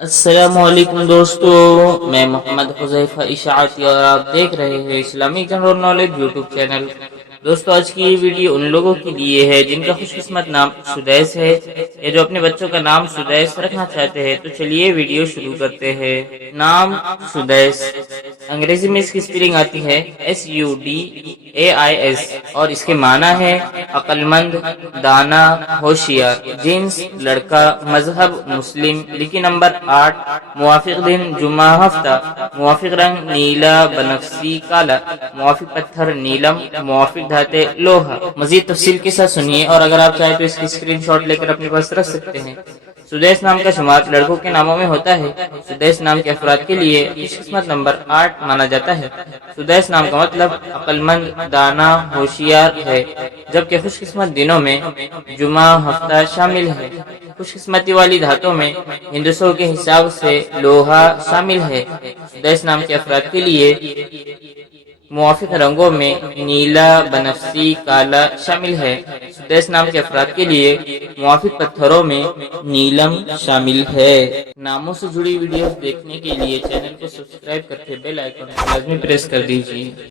السلام علیکم دوستو، میں محمد حذیفہ اشاعتی اور آپ دیکھ رہے ہیں Islamic general knowledge YouTube channel. دوستو آج کی یہ ویڈیو ان لوگوں کے لیے ہے جن کا خوش قسمت نام سدیس ہے یا جو اپنے بچوں کا نام سدیس رکھنا چاہتے ہیں۔ تو چلیے ویڈیو شروع کرتے ہیں۔ نام سدیس، انگریزی میں اس کی اسپیلنگ آتی ہے SUDAIS اور اس کے معنی ہے عقل مند، دانا، ہوشیار۔ جنس لڑکا، مذہب مسلم۔ لکی نمبر 8، موافق دن جمعہ ہفتہ، موافق رنگ نیلا بنفسجی کالا، موافق پتھر نیلم، موافق دھاتیں لوہا۔ مزید تفصیل کے ساتھ سنیے اور اگر آپ چاہیں تو اس کی اسکرین شاٹ لے کر اپنے پاس رکھ سکتے ہیں۔ سدیس نام کا شمار لڑکوں کے ناموں میں ہوتا ہے۔ سدیس نام کے افراد کے لیے خوش قسمت نمبر 8 مانا جاتا ہے۔ سدیس نام کا مطلب عقل مند، دانا، ہوشیار ہے، جبکہ خوش قسمت دنوں میں جمعہ ہفتہ شامل ہے۔ خوش قسمتی والی دھاتوں میں ہندسوں کے حساب سے لوہا شامل ہے۔ سدیس نام کے افراد کے لیے موافق رنگوں میں نیلا، بنفسجی، کالا شامل ہے۔ سدیس نام کے افراد کے لیے موافق پتھروں میں نیلم شامل ہے۔ ناموں سے جڑی ویڈیوز دیکھنے کے لیے چینل کو سبسکرائب کرتے بیل آئیکن کو لازمی پریس کر دیجیے۔